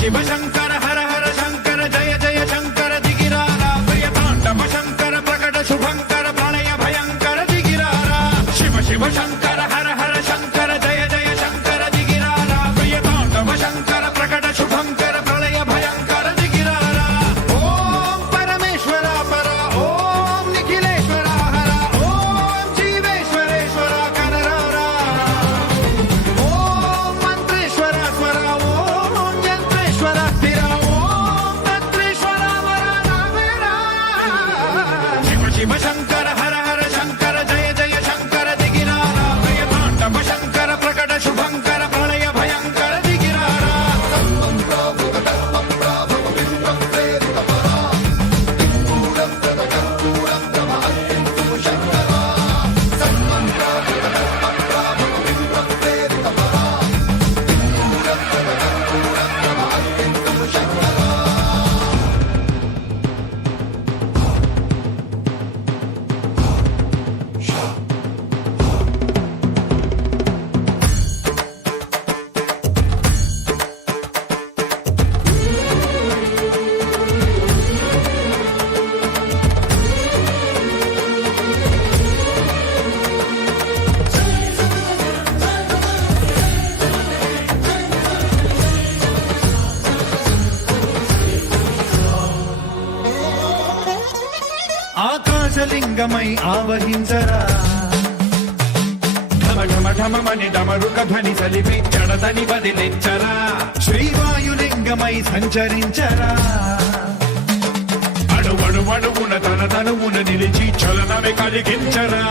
శివ శంకర హర హర శంకర జయ జయ శంకర దిగిరారా ప్రియతాండవ శంకర ప్రకట శుభంకర ప్రళయ భయంకర దిగిరారా శివ శివ శంకర హర హర శంకర జయ జయ శంకర దిగిరారా ప్రియతాండవ శంకర ప్రకట శుభంకర ప్రళయ భయంకర దిగిరారా ఓం పరమేశ్వర పర ఓం నిఖిలేశ్వర హర ఓం జీవేశ్వరేశ్వర కనరారా ఓం మంత్రేశ్వర స్వర ఓం యంత్రేశ్వర స్థిర ఓం తంత్రేశ్వర వరదావేరా శివ శివ శంకర హర హర శంకర జయ జయ శంకర దిగిరారా ప్రియతాండవ శంకర ప్రకట శుభంకర ప్రళయ భయంకర దిగిరారా ఆకాశలింగమై ఆవహించరా ఢమ ఢమ ఢమమని డమరుక ధ్వని సలిపి జడదని వదిలించరా శ్రీవాయులింగమై సంచరించరా అడువడువడువున తన తనువున నిలిచి చలనమే కలిగించరా